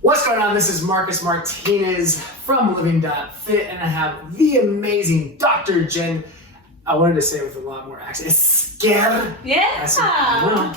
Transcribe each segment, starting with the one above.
What's going on? This is Marcus Martinez from Living.Fit, and I have the amazing Dr. Jen. I wanted to say it with a lot more accent. It's scared. Yeah.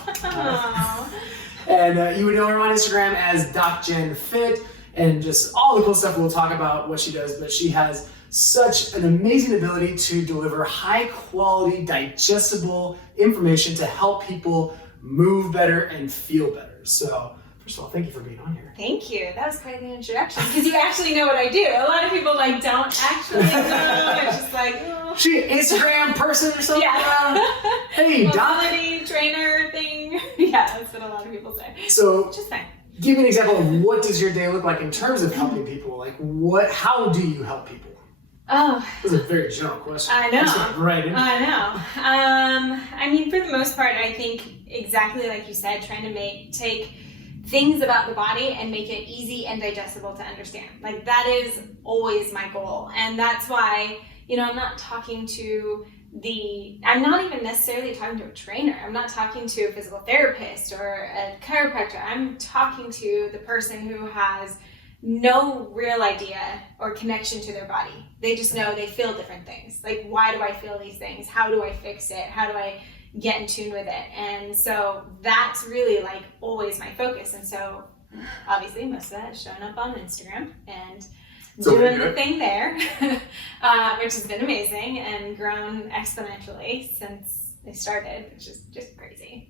And you would know her on Instagram as DocJenFit, and just all the cool stuff. We'll talk about what she does, but she has such an amazing ability to deliver high quality, digestible information to help people move better and feel better. So first of all, thank you for being on here. Thank you. That was quite the introduction because you actually know what I do. A lot of people don't actually know. It's just like, oh. She an Instagram person or something? Yeah. Hey, Doc. Mobility trainer thing. Yeah, that's what a lot of people say. So Which is fine. Give me an example of what does your day look like in terms of helping people? Like how do you help people? Oh. This is a very general question. I know. Just right in. I know. I mean, for the most part, I think exactly like you said, trying to take things about the body and make it easy and digestible to understand. Like that is always my goal. And that's why, I'm not even necessarily talking to a trainer. I'm not talking to a physical therapist or a chiropractor. I'm talking to the person who has no real idea or connection to their body. They just know they feel different things. Like, why do I feel these things? How do I fix it? How do I get in tune with it? And so that's really like always my focus. And so obviously most of that is showing up on Instagram and doing the thing there, which has been amazing and grown exponentially since they started, which is just crazy.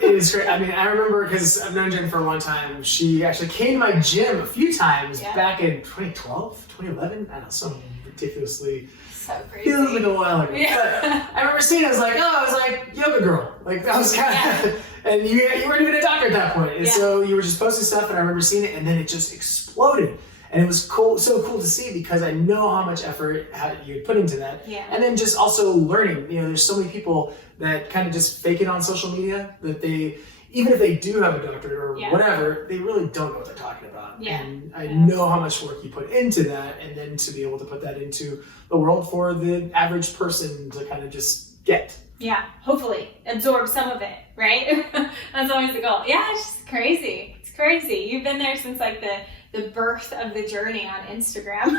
It is great. I mean, I remember because I've known Jen for a long time. She actually came to my gym a few times back in 2012, 2011. I don't know, some ridiculously so crazy. Feels like a while ago. Yeah. But I remember seeing it, I was like yoga girl. Like I was kind of, and you weren't even a doctor at that point. And so you were just posting stuff, and I remember seeing it, and then it just exploded. And it was so cool to see because I know how much effort you put into that. Yeah. And then just also learning. There's so many people that kind of just fake it on social media that they, even if they do have a doctor or whatever, they really don't know what they're talking about. Yeah. And I know how much work you put into that, and then to be able to put that into the world for the average person to kind of just get. Yeah, hopefully absorb some of it, right? That's always the goal. Yeah, it's just crazy. It's crazy. You've been there since like the birth of the journey on Instagram.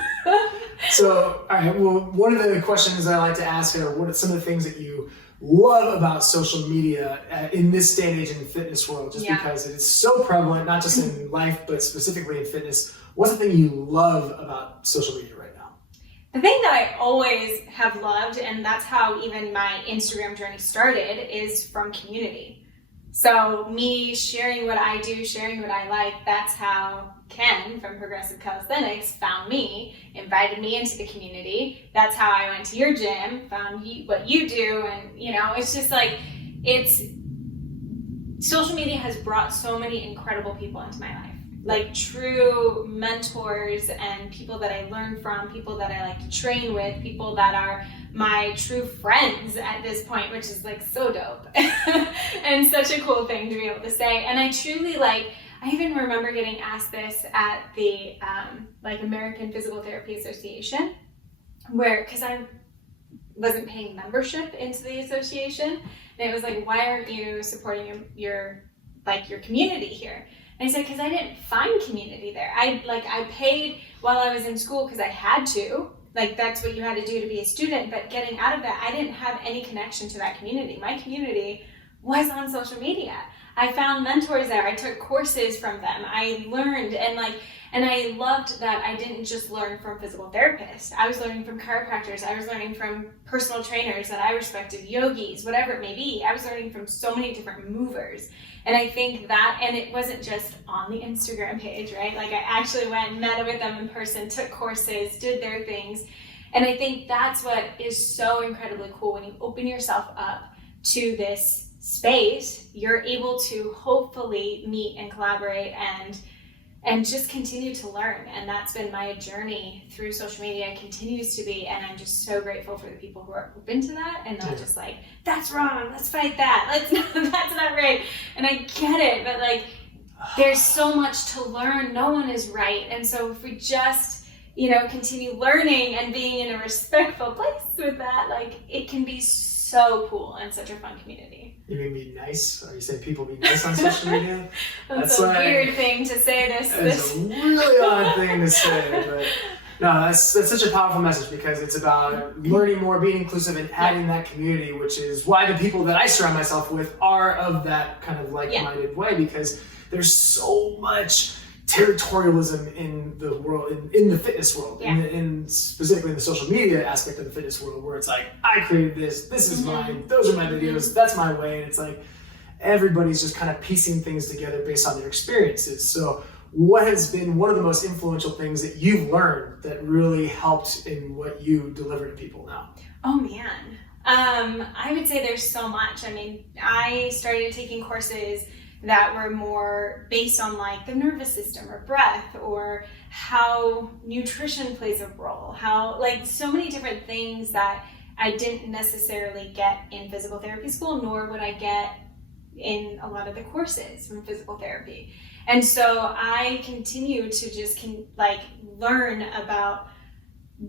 So, all right, well, one of the questions I like to ask are what are some of the things that you love about social media in this day and age in the fitness world, just because it is so prevalent, not just in life, but specifically in fitness. What's the thing you love about social media right now? The thing that I always have loved, and that's how even my Instagram journey started, is from community. So me sharing what I do, sharing what I like, that's how Ken from Progressive Calisthenics found me, invited me into the community. That's how I went to your gym, found what you do, and it's just like, social media has brought so many incredible people into my life. Like true mentors and people that I learn from, people that I like to train with, people that are my true friends at this point, which is like so dope and such a cool thing to be able to say. And I truly I even remember getting asked this at the American Physical Therapy Association, because I wasn't paying membership into the association, and it was like, why aren't you supporting your community here? And I said, because I didn't find community there. I paid while I was in school because I had to. Like that's what you had to do to be a student. But getting out of that, I didn't have any connection to that community. My community was on social media. I found mentors there. I took courses from them. I learned and I loved that I didn't just learn from physical therapists. I was learning from chiropractors. I was learning from personal trainers that I respected, yogis, whatever it may be. I was learning from so many different movers. And I think that, and it wasn't just on the Instagram page, right? Like I actually went and met with them in person, took courses, did their things. And I think that's what is so incredibly cool when you open yourself up to this space, you're able to hopefully meet and collaborate and just continue to learn. And that's been my journey through social media. It continues to be, and I'm just so grateful for the people who are open to that and not just like, that's wrong, let's fight that, that's not right. And I get it, but there's so much to learn. No one is right. And so if we just, continue learning and being in a respectful place with that, it can be so cool and such a fun community. You mean be nice? Are you saying people be nice on social media? That's a weird thing to say. It's a really odd thing to say, but no, that's such a powerful message because it's about learning more, being inclusive, and having that community, which is why the people that I surround myself with are of that kind of like-minded way, because there's so much territorialism in the world, in the fitness world, in specifically in the social media aspect of the fitness world, where it's like, I created this is mine, those are my videos, that's my way, and it's like everybody's just kind of piecing things together based on their experiences. So what has been one of the most influential things that you've learned that really helped in what you deliver to people now? Oh man, I would say there's so much. I mean, I started taking courses that were more based on like the nervous system or breath or how nutrition plays a role, how like so many different things that I didn't necessarily get in physical therapy school, nor would I get in a lot of the courses from physical therapy. And so I continue to just learn about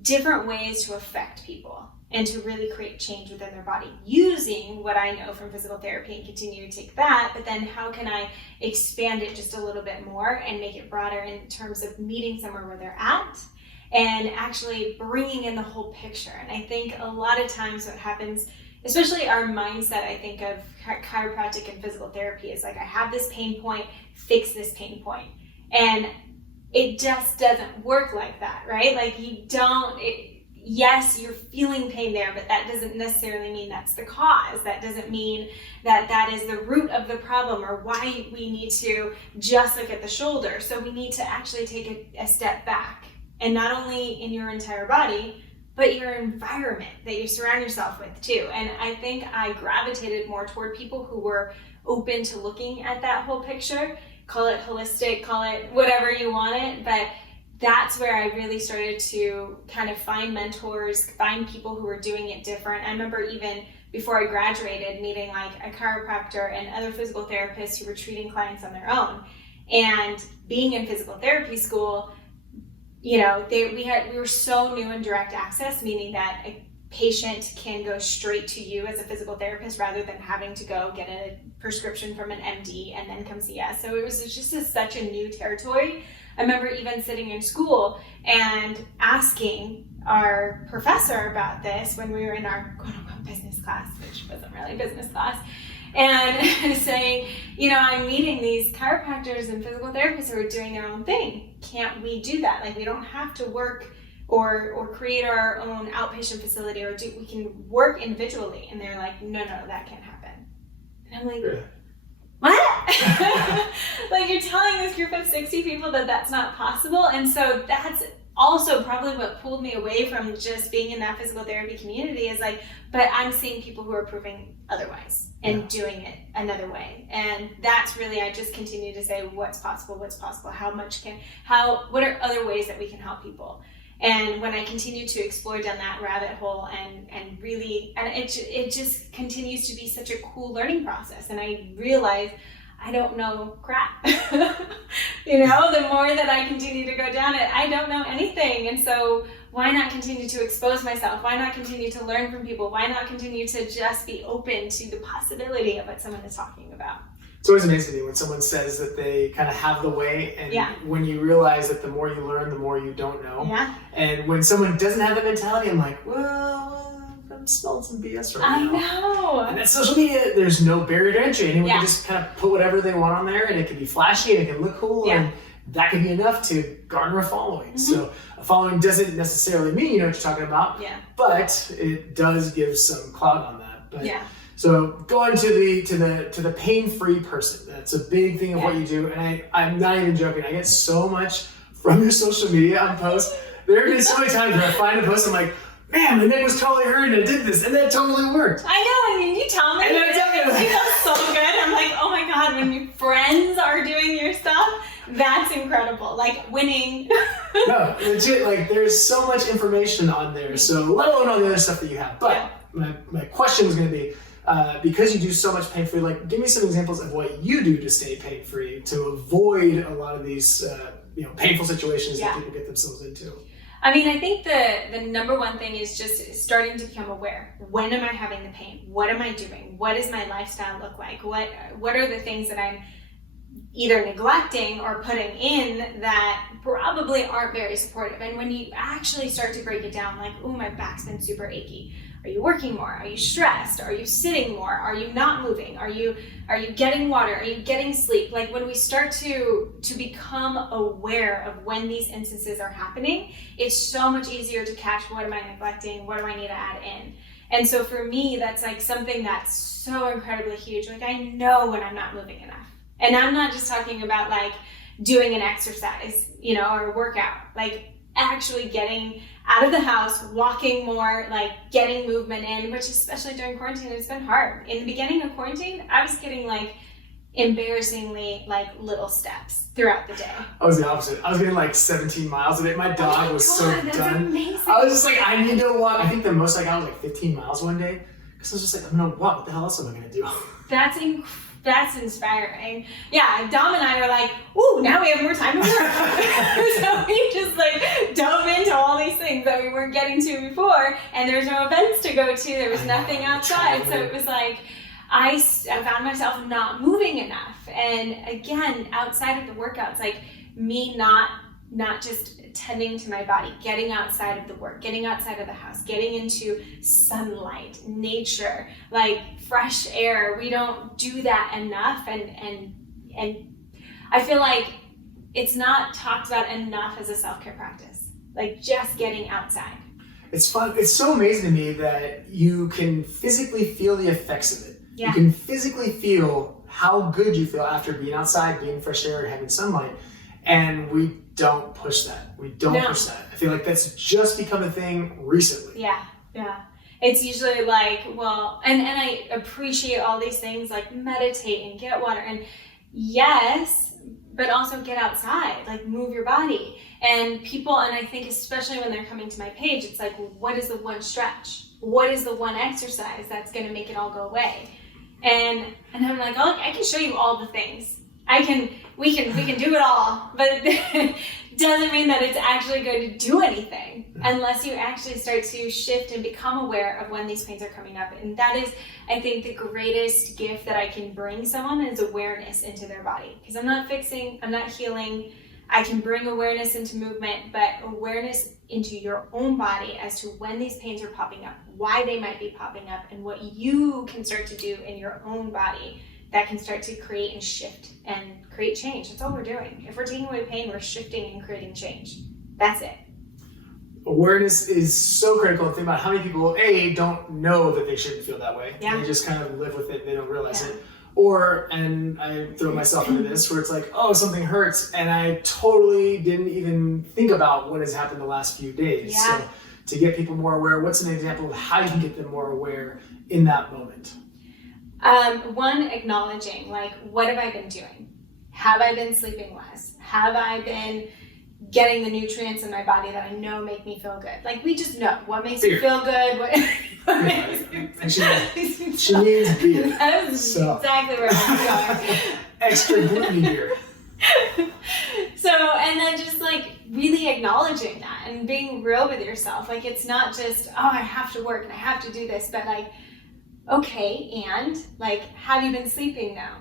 different ways to affect people and to really create change within their body using what I know from physical therapy and continue to take that, but then how can I expand it just a little bit more and make it broader in terms of meeting somewhere where they're at and actually bringing in the whole picture. And I think a lot of times what happens, especially our mindset, I think of chiropractic and physical therapy is like, I have this pain point, fix this pain point. And it just doesn't work like that, right? Like yes, you're feeling pain there, but that doesn't necessarily mean that's the cause. That doesn't mean that that is the root of the problem or why we need to just look at the shoulder. So we need to actually take a step back, and not only in your entire body, but your environment that you surround yourself with too. And I think I gravitated more toward people who were open to looking at that whole picture. Call it holistic, call it whatever you want it, but that's where I really started to kind of find mentors, find people who were doing it different. I remember even before I graduated meeting like a chiropractor and other physical therapists who were treating clients on their own. And being in physical therapy school, you know, we were so new in direct access, meaning that a patient can go straight to you as a physical therapist rather than having to go get a prescription from an MD and then come see us. So it was just such a new territory. I remember even sitting in school and asking our professor about this when we were in our quote-unquote business class, which wasn't really business class, and saying, you know, I'm meeting these chiropractors and physical therapists who are doing their own thing. Can't we do that? Like, we don't have to work or create our own outpatient facility, or we can work individually. And they're like, no, that can't happen. And I'm like, what? Like, you're telling this group of 60 people that that's not possible? And so that's also probably what pulled me away from just being in that physical therapy community is like, but I'm seeing people who are proving otherwise and doing it another way. And that's really, I just continue to say, what's possible, what are other ways that we can help people? And when I continue to explore down that rabbit hole and it just continues to be such a cool learning process. And I realize I don't know crap. You know, the more that I continue to go down it, I don't know anything. And so why not continue to expose myself? Why not continue to learn from people? Why not continue to just be open to the possibility of what someone is talking about? It's always amazing to me when someone says that they kind of have the way, and when you realize that the more you learn, the more you don't know. Yeah. And when someone doesn't have that mentality, I'm like, well, I'm smelling some BS right now. I know. And that's social media. There's no barrier to entry. Anyone can just kind of put whatever they want on there, and it can be flashy, and it can look cool, and that can be enough to garner a following. Mm-hmm. So a following doesn't necessarily mean you know what you're talking about, but it does give some clout on that. But so going to the pain-free person, that's a big thing of what you do. And I'm not even joking. I get so much from your social media on posts. There have been so many times where I find a post, I'm like, man, my neck was totally hurt and I did this, and that totally worked. I know, and you tell me, and it feels so good. I'm like, oh my God, when your friends are doing your stuff, that's incredible. Like winning. No, legit, like there's so much information on there. So let alone all the other stuff that you have. But my question was going to be, because you do so much pain-free, like give me some examples of what you do to stay pain-free, to avoid a lot of these painful situations that people get themselves into. I mean, I think the number one thing is just starting to become aware. When am I having the pain? What am I doing? What does my lifestyle look like? What are the things that I'm either neglecting or putting in that probably aren't very supportive? And when you actually start to break it down, like, oh, my back's been super achy. Are you working more? Are you stressed? Are you sitting more? Are you not moving? Are you getting water? Are you getting sleep? Like, when we start to become aware of when these instances are happening, it's so much easier to catch, what am I neglecting? What do I need to add in? And so for me, that's like something that's so incredibly huge. Like, I know when I'm not moving enough. And I'm not just talking about like doing an exercise, or a workout, like actually getting out of the house, walking more, like getting movement in, which especially during quarantine, it's been hard. In the beginning of quarantine, I was getting like embarrassingly like little steps throughout the day. I was the opposite. I was getting like 17 miles a day. My dog was so that's done. Amazing. I was just like, I need to walk. I think the most I got was like 15 miles one day. Because I was just like, I'm gonna walk. What the hell else am I gonna do? That's inspiring. Yeah, Dom and I are like, ooh, now we have more time to work. So we just like dove into all these things that we weren't getting to before, and there's no events to go to. There was nothing outside. So it was like, I found myself not moving enough. And again, outside of the workouts, like me not just tending to my body, getting outside of the work, getting outside of the house, getting into sunlight, nature, like fresh air. We don't do that enough, and I feel like it's not talked about enough as a self-care practice, like just getting outside. It's fun. It's so amazing to me that you can physically feel the effects of it. Yeah. You can physically feel how good you feel after being outside, being in fresh air, and having sunlight. And we don't push that. We don't push that. I feel like that's just become a thing recently. Yeah. It's usually like, well, and I appreciate all these things, like meditate and get water, and yes, but also get outside, like move your body. And people, and I think especially when they're coming to my page, it's like, what is the one stretch? What is the one exercise that's going to make it all go away? And I'm like, oh, I can show you all the things. We can do it all, but it doesn't mean that it's actually going to do anything unless you actually start to shift and become aware of when these pains are coming up. And that is, I think, the greatest gift that I can bring someone is awareness into their body. Because I'm not fixing, I'm not healing. I can bring awareness into movement, but awareness into your own body as to when these pains are popping up, why they might be popping up, and what you can start to do in your own body that can start to create and shift and create change. That's all we're doing. If we're taking away pain, we're shifting and creating change. That's it. Awareness is so critical. Think about how many people, don't know that they shouldn't feel that way. Yeah. They just kind of live with it. They don't realize it. Or, and I throw myself into this, where it's like, oh, something hurts, and I totally didn't even think about what has happened the last few days. Yeah. So to get people more aware, what's an example of how you can get them more aware in that moment? One, acknowledging, like, what have I been doing? Have I been sleeping less? Have I been getting the nutrients in my body that I know make me feel good? Like, we just know what makes you feel good. What makes you She means beer. That is exactly where I'm going. Extra gluten beer. So, and then just like really acknowledging that and being real with yourself. Like, it's not just, oh, I have to work and I have to do this, but like, okay, and like, have you been sleeping now?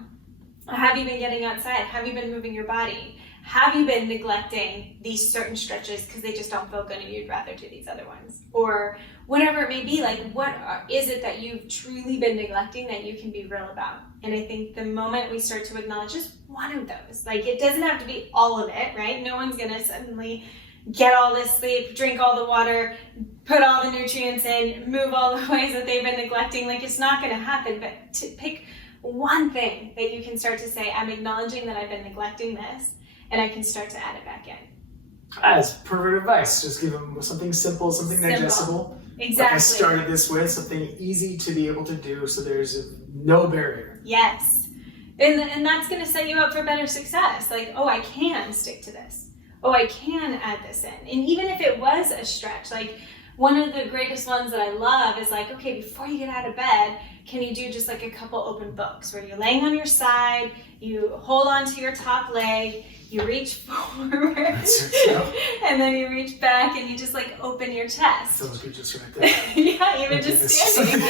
Have you been getting outside? Have you been moving your body? Have you been neglecting these certain stretches because they just don't feel good and you'd rather do these other ones? Or whatever it may be, like, what is it that you've truly been neglecting that you can be real about? And I think the moment we start to acknowledge just one of those, like, it doesn't have to be all of it, right? No one's gonna suddenly get all this sleep, drink all the water, put all the nutrients in, move all the ways that they've been neglecting. Like, it's not gonna happen, but to pick one thing that you can start to say, I'm acknowledging that I've been neglecting this, and I can start to add it back in. That's perfect advice. Just give them something simple, something digestible. Exactly. Like I started this with, something easy to be able to do, so there's no barrier. Yes. And that's going to set you up for better success. Like, oh, I can stick to this. Oh, I can add this in. And even if it was a stretch, like one of the greatest ones that I love is like, okay, before you get out of bed, can you do just like a couple open books where you're laying on your side, you hold onto your top leg, you reach forward, and then you reach back and you just like open your chest. Feels good just right there. Yeah, even just standing.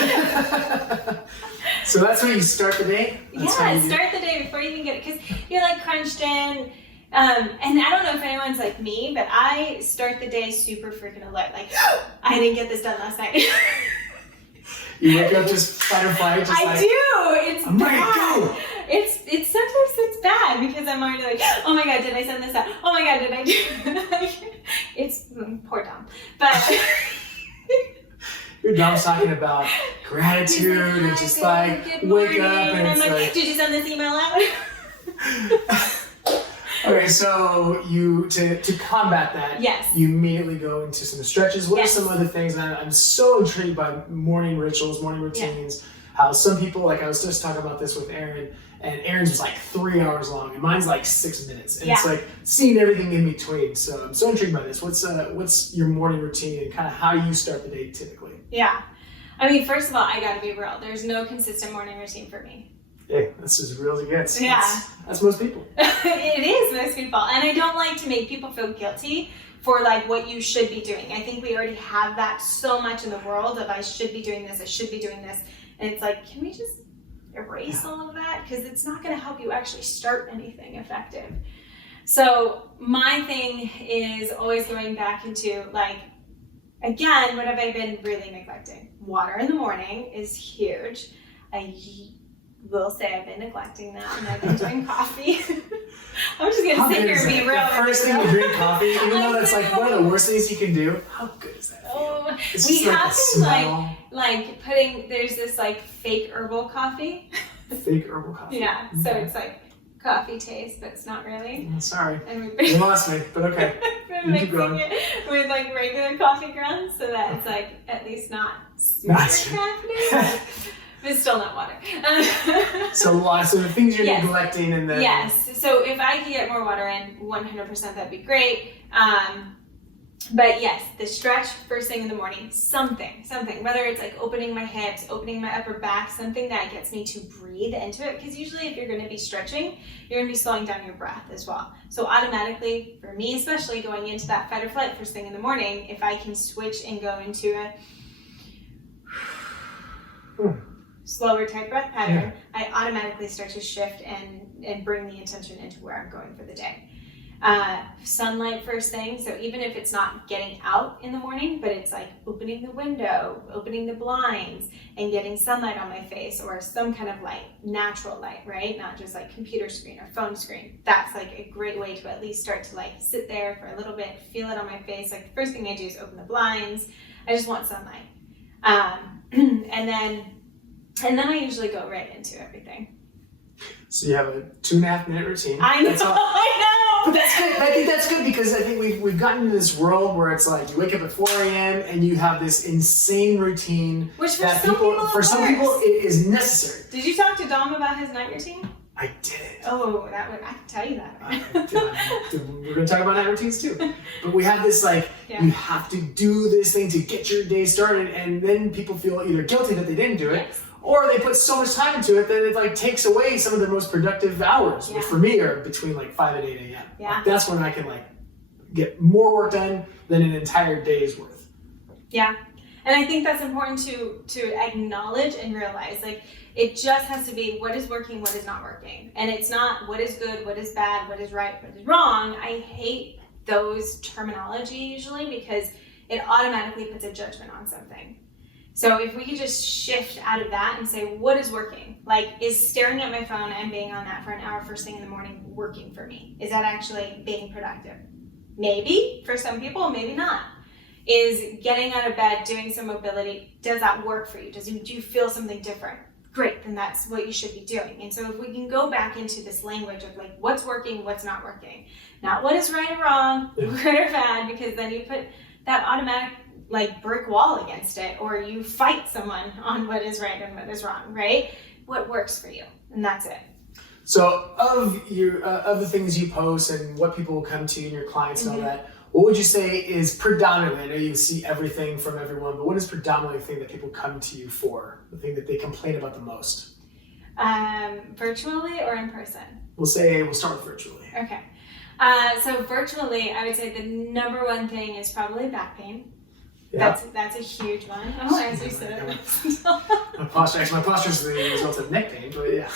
So that's when you start the day? Start the day before you even get it, because you're like crunched in. And I don't know if anyone's like me, but I start the day super freaking alert. Like, I didn't get this done last night. You wake up just fight or flight? I do. It's I'm bad. ready to go. It's sometimes it's bad because I'm already like, oh my God, did I send this out? Oh my God, did I do It's poor Dom. But your Dom's talking about gratitude and just like wake up and I'm it's like, did you send this email out? Okay, so you to combat that, yes, you immediately go into some stretches. What are some other things? And I'm so intrigued by morning rituals, morning routines. How some people, like I was just talking about this with Aaron, and Aaron's was like 3 hours long, and mine's like 6 minutes, and it's like seeing everything in between. So I'm so intrigued by this. What's your morning routine and kind of how you start the day typically? Yeah, I mean, first of all, I gotta be real. There's no consistent morning routine for me. Hey, that's as real as it gets. Yeah. That's most people. It is most people. And I don't like to make people feel guilty for like what you should be doing. I think we already have that so much in the world of I should be doing this, I should be doing this. And it's like, can we just erase all of that? Because it's not going to help you actually start anything effective. So my thing is always going back into like, again, what have I been really neglecting? Water in the morning is huge. I will say I've been neglecting that, and I've been doing coffee. I'm just going to sit here and be real. The first thing you drink coffee, even though that's like one of the worst things you can do. How good is that feel? Oh, It's we just like have the been like putting, there's this like fake herbal coffee. Fake herbal coffee. Yeah, so it's like coffee taste, but it's not really. I'm sorry. And we've been You lost me, but okay. been mixing it with like regular coffee grounds so that it's like at least not super caffeinated. But it's still not water. So the things you're neglecting and then... Yes, so if I could get more water in, 100% that'd be great. But yes, the stretch first thing in the morning, something, whether it's like opening my hips, opening my upper back, something that gets me to breathe into it. Because usually if you're going to be stretching, you're going to be slowing down your breath as well. So automatically, for me especially, going into that fight or flight first thing in the morning, if I can switch and go into a slower type breath pattern, I automatically start to shift and bring the intention into where I'm going for the day. Sunlight first thing, so even if it's not getting out in the morning, but it's like opening the window, opening the blinds, and getting sunlight on my face, or some kind of light, natural light, right? Not just like computer screen or phone screen. That's like a great way to at least start to like sit there for a little bit, feel it on my face. Like the first thing I do is open the blinds. I just want sunlight. And then I usually go right into everything. So you have a 2.5 minute routine. I know, I know. But that's good. I think that's good because I think we've gotten into this world where it's like you wake up at 4 a.m. and you have this insane routine. Which for some people it is necessary. Did you talk to Dom about his night routine? I did. Oh, I can tell you that. We're going to talk about night routines too. But we have this like, you have to do this thing to get your day started, and then people feel either guilty that they didn't do it, or they put so much time into it that it like takes away some of their most productive hours, which for me are between like 5 and 8 a.m. Yeah. Like, that's when I can like get more work done than an entire day's worth. Yeah. And I think that's important to acknowledge and realize, like, it just has to be what is working, what is not working. And it's not what is good, what is bad, what is right, what is wrong. I hate those terminology usually because it automatically puts a judgment on something. So if we could just shift out of that and say, what is working? Like, is staring at my phone and being on that for an hour first thing in the morning working for me? Is that actually being productive? Maybe for some people, maybe not. Is getting out of bed, doing some mobility, does that work for you? Do you feel something different? Great, then that's what you should be doing. And so if we can go back into this language of like what's working, what's not working, not what is right or wrong, good or bad, because then you put that automatic like brick wall against it, or you fight someone on what is right and what is wrong, right? What works for you, and that's it. So of the things you post and what people will come to you and your clients and all that, what would you say is predominantly, I know you see everything from everyone, but what is predominantly the thing that people come to you for, the thing that they complain about the most? Virtually or in person? We'll start with virtually. Okay. So virtually, I would say the number one thing is probably back pain. Yeah. That's a huge one. Oh, as you said. My posture is the result of neck pain, but yeah.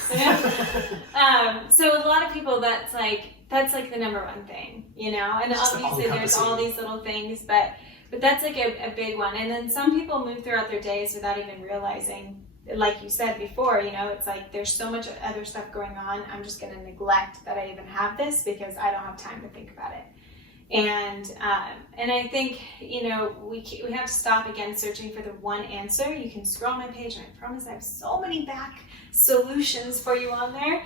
So a lot of people, that's like the number one thing, you know. And obviously, there's all these little things, but that's like a big one. And then some people move throughout their days without even realizing. Like you said before, you know, it's like there's so much other stuff going on. I'm just going to neglect that I even have this because I don't have time to think about it. And I think, you know, we have to stop again searching for the one answer. You can scroll my page, and I promise I have so many back solutions for you on there.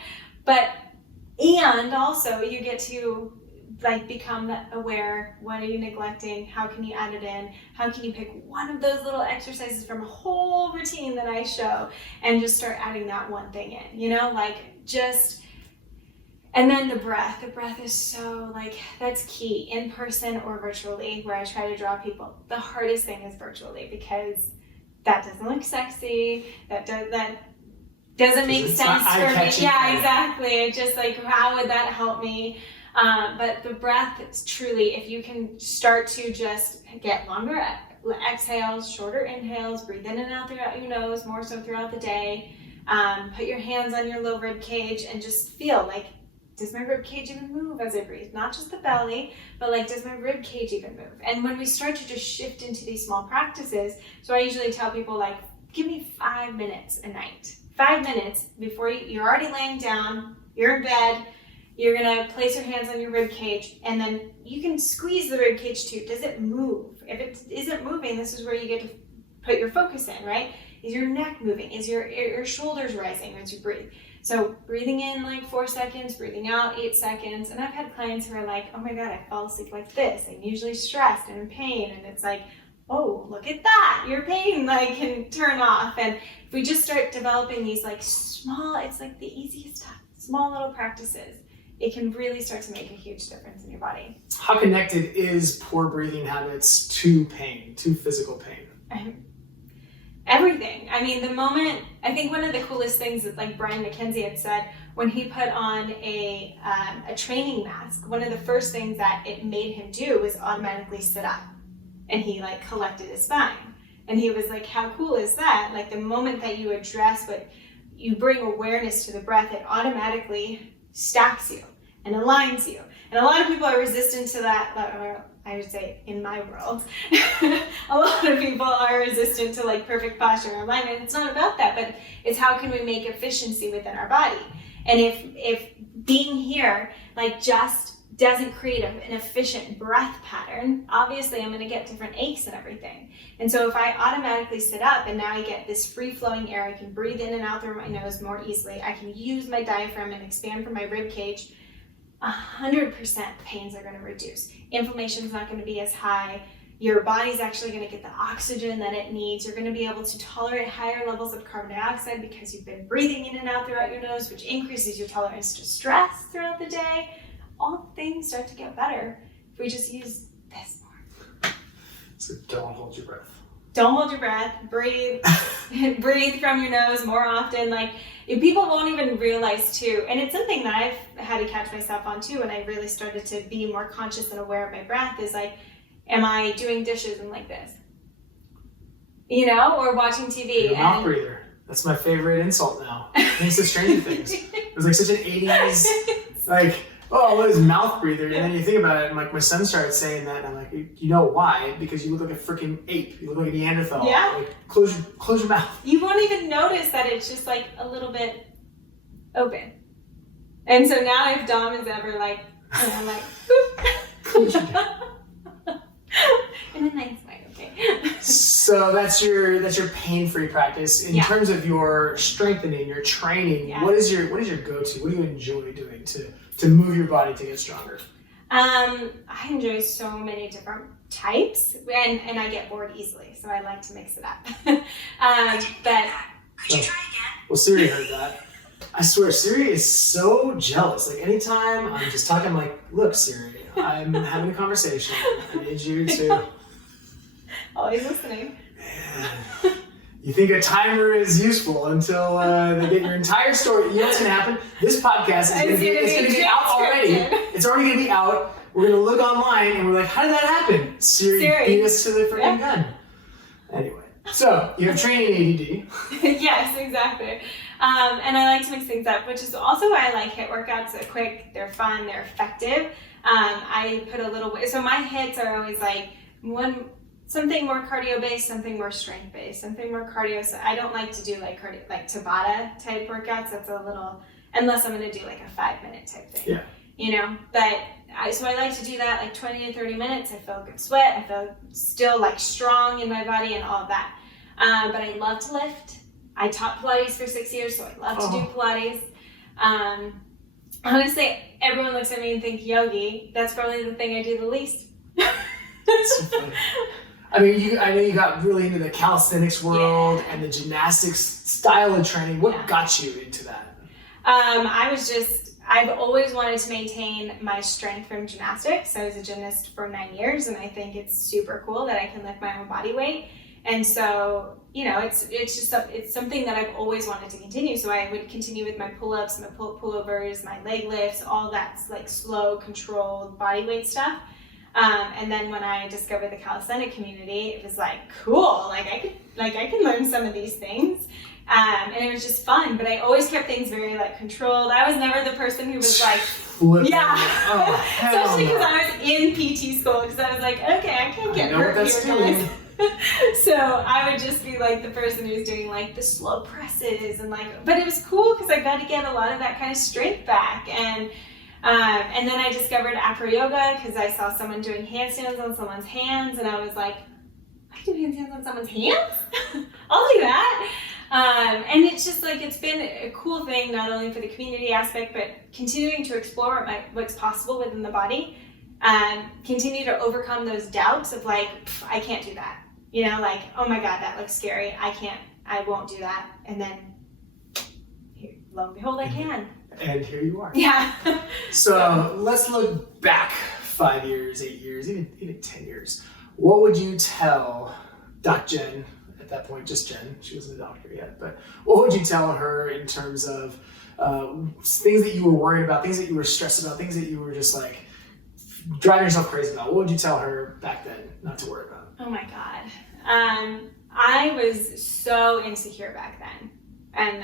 And also you get to like become aware. What are you neglecting? How can you add it in? How can you pick one of those little exercises from a whole routine that I show and just start adding that one thing in, you know, like just, and then the breath is so like, that's key in person or virtually where I try to draw people. The hardest thing is virtually because that doesn't look sexy. That doesn't make sense for me. Yeah, exactly. It's just like, how would that help me? But the breath is truly, if you can start to just get longer exhales, shorter inhales, breathe in and out throughout your nose, more so throughout the day. Put your hands on your low rib cage and just feel like, does my rib cage even move as I breathe? Not just the belly, but like, does my rib cage even move? And when we start to just shift into these small practices, so I usually tell people like, give me 5 minutes a night. 5 minutes before you're already laying down, you're in bed, you're gonna place your hands on your rib cage, and then you can squeeze the rib cage too. Does it move? If it isn't moving, this is where you get to put your focus in, right? Is your neck moving? Is your shoulders rising as you breathe? So breathing in like 4 seconds, breathing out 8 seconds. And I've had clients who are like, oh my God, I fall asleep like this. I'm usually stressed and in pain. And it's like, oh, look at that. Your pain like can turn off. And if we just start developing these like small, it's like the easiest stuff, small little practices, it can really start to make a huge difference in your body. How connected is poor breathing habits to pain, to physical pain? Everything. I mean, the moment, I think one of the coolest things that like Brian McKenzie had said when he put on a training mask, one of the first things that it made him do was automatically sit up, and he like collected his spine. And he was like, how cool is that? Like the moment that you address what you bring awareness to the breath, it automatically stacks you and aligns you. And a lot of people are resistant to that. I would say in my world, a lot of people are resistant to like perfect posture and alignment. It's not about that, but it's how can we make efficiency within our body? And if being here like just doesn't create an efficient breath pattern, obviously I'm going to get different aches and everything. And so if I automatically sit up and now I get this free flowing air, I can breathe in and out through my nose more easily. I can use my diaphragm and expand from my rib cage. 100% pains are going to reduce. Inflammation is not going to be as high. Your body's actually going to get the oxygen that it needs. You're going to be able to tolerate higher levels of carbon dioxide because you've been breathing in and out throughout your nose, which increases your tolerance to stress throughout the day. All things start to get better if we just use this more. So don't hold your breath. Don't hold your breath. Breathe. Breathe from your nose more often. Like, if people won't even realize too, and it's something that I've had to catch myself on too when I really started to be more conscious and aware of my breath, is like, am I doing dishes and like this? You know, or watching TV. You're a mouth breather. That's my favorite insult now. Thanks to Stranger Things. It was like such an 80s, like, oh, what is mouth breather? And then you think about it, and like my son started saying that, and I'm like, you know why? Because you look like a freaking ape. You look like a Neanderthal. Yeah. Like, close your mouth. You won't even notice that it's just like a little bit open. And so now if Dom is ever like, and I'm like, in a nice way, okay. So that's your pain-free practice. In terms of your strengthening, your training, what is your go-to? What do you enjoy doing to move your body to get stronger? I enjoy so many different types, and I get bored easily, so I like to mix it up. But Could you try again? Well, Siri heard that. I swear, Siri is so jealous. Like anytime I'm just talking, I'm like, look, Siri, I'm having a conversation. I need you to. Always listening. Man. You think a timer is useful until they get your entire story. You know what's going to happen? This podcast is going to be out already. It's already going to be out. We're going to look online and we're like, how did that happen? Siri beat us to the freaking gun. Anyway, so you have training ADD. Yes, exactly. And I like to mix things up, which is also why I like HIIT workouts. They're quick, they're fun, they're effective. I put a little, so my HIITs are always like something more cardio-based, something more strength-based, something more cardio. So I don't like to do like Tabata type workouts. That's a little, unless I'm going to do like a 5-minute type thing. Yeah. You know, but so I like to do that like 20 to 30 minutes. I feel good sweat. I feel still like strong in my body and all of that. But I love to lift. I taught Pilates for 6 years, so I love to do Pilates. Honestly, everyone looks at me and think yogi. That's probably the thing I do the least. That's so funny. I mean, I know you got really into the calisthenics world and the gymnastics style of training. What got you into that? I've always wanted to maintain my strength from gymnastics. I was a gymnast for 9 years, and I think it's super cool that I can lift my own body weight. And so, you know, it's something that I've always wanted to continue. So I would continue with my pull-ups, my pullovers, my leg lifts, all that's like slow, controlled body weight stuff. And then when I discovered the calisthenic community, it was like, cool, I can learn some of these things. And it was just fun, but I always kept things very like controlled. I was never the person who was like, especially because I was in PT school, because I was like, okay, I can't get hurt here. So I would just be like the person who's doing like the slow presses and like, but it was cool because I got to get a lot of that kind of strength back. And then I discovered acro yoga because I saw someone doing handstands on someone's hands, and I was like, I can do handstands on someone's hands? I'll do that. And it's just like, it's been a cool thing, not only for the community aspect, but continuing to explore what's possible within the body, and continue to overcome those doubts of like, I can't do that. You know, like, oh my God, that looks scary. I won't do that. And then, lo and behold, I can. And here you are. Yeah. So let's look back 5 years, 8 years, even 10 years. What would you tell Doc Jen, at that point, just Jen, she wasn't a doctor yet, but what would you tell her in terms of things that you were worried about, things that you were stressed about, things that you were just like driving yourself crazy about? What would you tell her back then not to worry about? Oh my God. I was so insecure back then. And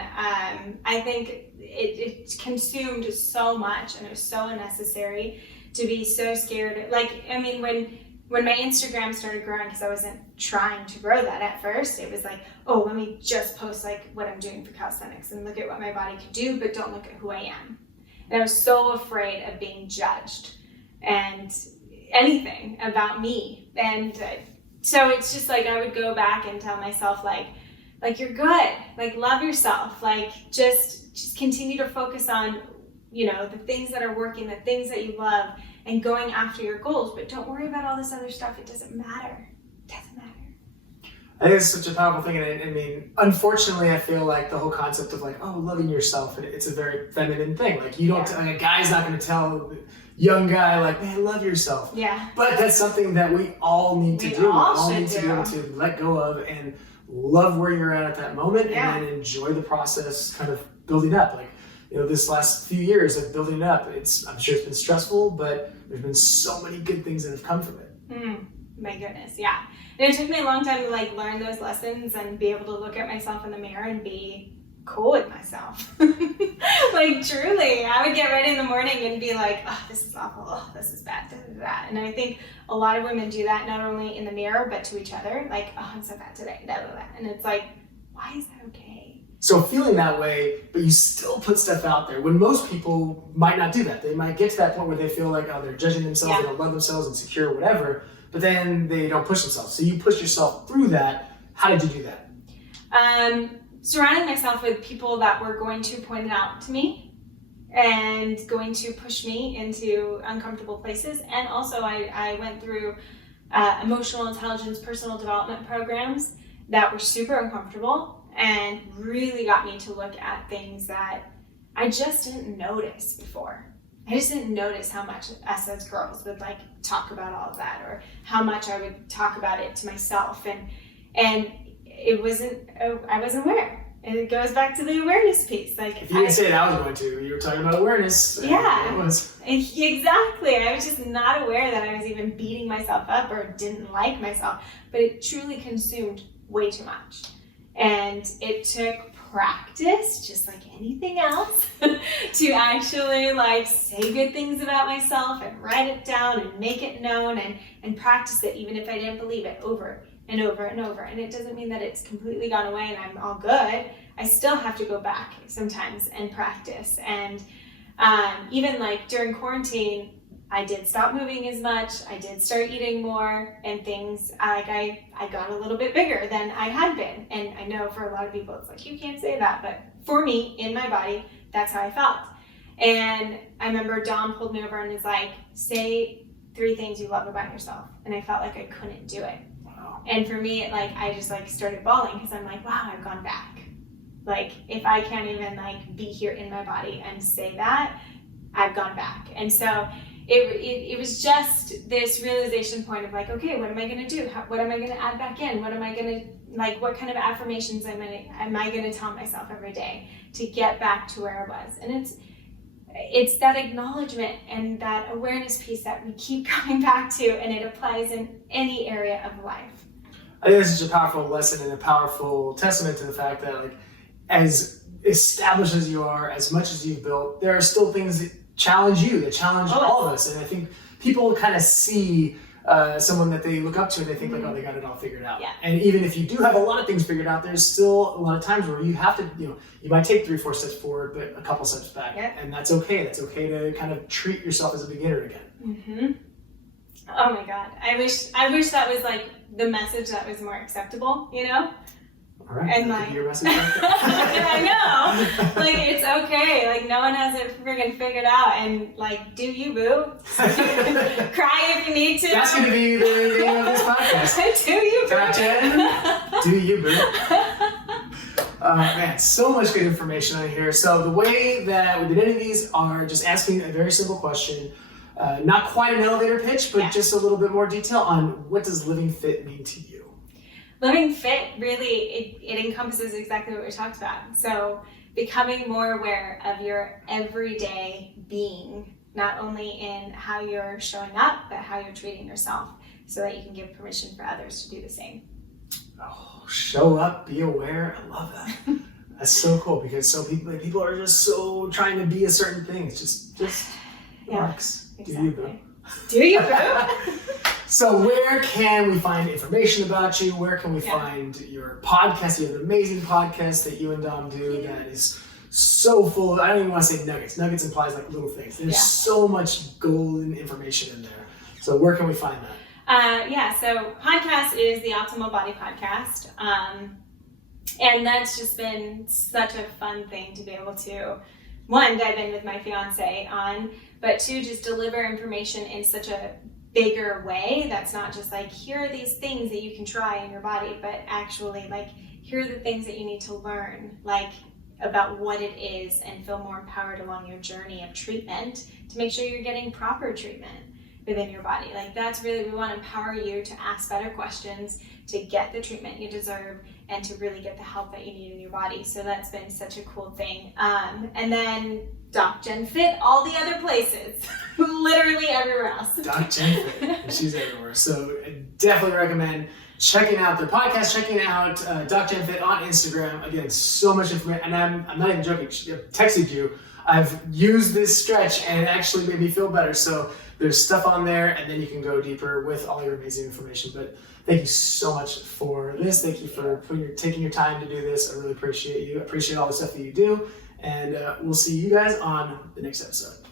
I think it consumed so much, and it was so unnecessary to be so scared. Like, I mean, when my Instagram started growing, because I wasn't trying to grow that at first, it was like, oh, let me just post like what I'm doing for calisthenics and look at what my body could do, but don't look at who I am. And I was so afraid of being judged and anything about me. And so it's just like, I would go back and tell myself like you're good, like love yourself, like just continue to focus on, you know, the things that are working, the things that you love, and going after your goals. But don't worry about all this other stuff. It doesn't matter. It doesn't matter. I think it's such a powerful thing. And I mean, unfortunately, I feel like the whole concept of like, oh, loving yourself, it's a very feminine thing. Like you don't, like, a guy's not going to tell a young guy like, man, love yourself. Yeah. But that's something that we all need to do. We all need to be able to let go of and love where you're at that moment, and then enjoy the process kind of building up. Like, you know, this last few years of building it up, I'm sure it's been stressful, but there's been so many good things that have come from it. My goodness, yeah. And it took me a long time to like learn those lessons and be able to look at myself in the mirror and be cool with myself. Like truly, I would get ready in the morning and be like, oh, this is awful, oh, this is bad, that. And I think a lot of women do that, not only in the mirror, but to each other. Like, oh, I'm so bad today, and it's like, why is that okay? So feeling that way, but you still put stuff out there when most people might not do that. They might get to that point where they feel like, oh, they're judging themselves, they don't love themselves, insecure, whatever, but then they don't push themselves. So you push yourself through that. How did you do that? Surrounding myself with people that were going to point it out to me and going to push me into uncomfortable places. And also I went through emotional intelligence, personal development programs that were super uncomfortable and really got me to look at things that I just didn't notice before. I just didn't notice how much us as girls would like talk about all of that, or how much I would talk about it to myself, and it wasn't. I wasn't aware. And it goes back to the awareness piece. Like, if you didn't say it, I was going to. You were talking about awareness. Yeah, it was. Exactly. I was just not aware that I was even beating myself up or didn't like myself. But it truly consumed way too much, and it took practice, just like anything else, to actually like say good things about myself and write it down and make it known and practice it, even if I didn't believe it, over and over and over. And it doesn't mean that it's completely gone away and I'm all good. I still have to go back sometimes and practice. And even like during quarantine, I did stop moving as much. I did start eating more, and things like I got a little bit bigger than I had been. And I know for a lot of people, it's like, you can't say that. But for me, in my body, that's how I felt. And I remember Dom pulled me over and was like, say 3 things you love about yourself. And I felt like I couldn't do it. Wow. And for me, I just like started bawling, because I'm like, wow, I've gone back. Like, if I can't even like be here in my body and say that, I've gone back. And so it was just this realization point of like, okay, what am I going to do? What am I going to add back in? What am I going to, like, what kind of affirmations am I going to tell myself every day to get back to where I was? And it's that acknowledgement and that awareness piece that we keep coming back to, and it applies in any area of life. I think it's such a powerful lesson and a powerful testament to the fact that, like, as established as you are, as much as you've built, there are still things that challenge you, that challenge all of us. And I think people kind of see someone that they look up to and they think like, oh, they got it all figured out. Yeah. And even if you do have a lot of things figured out, there's still a lot of times where you have to, you might take 3-4 steps forward, but a couple steps back. Yeah. And that's okay. That's okay to kind of treat yourself as a beginner again. Mm-hmm. Oh my God. I wish that was like the message that was more acceptable, All right. And like, your message right there. I know, like, it's okay. Like, no one has it friggin' figured out, and like, do you, boo? Cry if you need to. That's going to be the name of this podcast. Do you, boo? Top 10. Do you, boo? Man, so much good information on here. So the way that we did any of these are just asking a very simple question. Not quite an elevator pitch, but just a little bit more detail on what does living fit mean to you? Living fit, really, it encompasses exactly what we talked about. So becoming more aware of your everyday being, not only in how you're showing up, but how you're treating yourself, so that you can give permission for others to do the same. Oh, show up, be aware. I love that. That's so cool, because so people are just so trying to be a certain thing. It's just relax. Exactly. Do you, boo? Do you, boo? So where can we find information about you? Where can we find your podcast? You have an amazing podcast that you and Dom do that is so full of, I don't even want to say nuggets. Nuggets implies like little things. There's so much golden information in there. So where can we find that? So podcast is the Optimal Body Podcast. And that's just been such a fun thing to be able to, 1, dive in with my fiance on, but 2, just deliver information in such a bigger way that's not just like, here are these things that you can try in your body, but actually like, here are the things that you need to learn, like about what it is, and feel more empowered along your journey of treatment to make sure you're getting proper treatment within your body. Like, that's really, we want to empower you to ask better questions, to get the treatment you deserve, and to really get the help that you need in your body. So that's been such a cool thing. And then Doc Jen Fit, all the other places, literally everywhere else. Doc Jen Fit, she's everywhere. So I definitely recommend checking out their podcast, checking out Doc Jen Fit on Instagram. Again, so much information, and I'm not even joking. She texted you. I've used this stretch and it actually made me feel better. So there's stuff on there, and then you can go deeper with all your amazing information. But thank you so much for this. Thank you for taking your time to do this. I really appreciate you. I appreciate all the stuff that you do. And we'll see you guys on the next episode.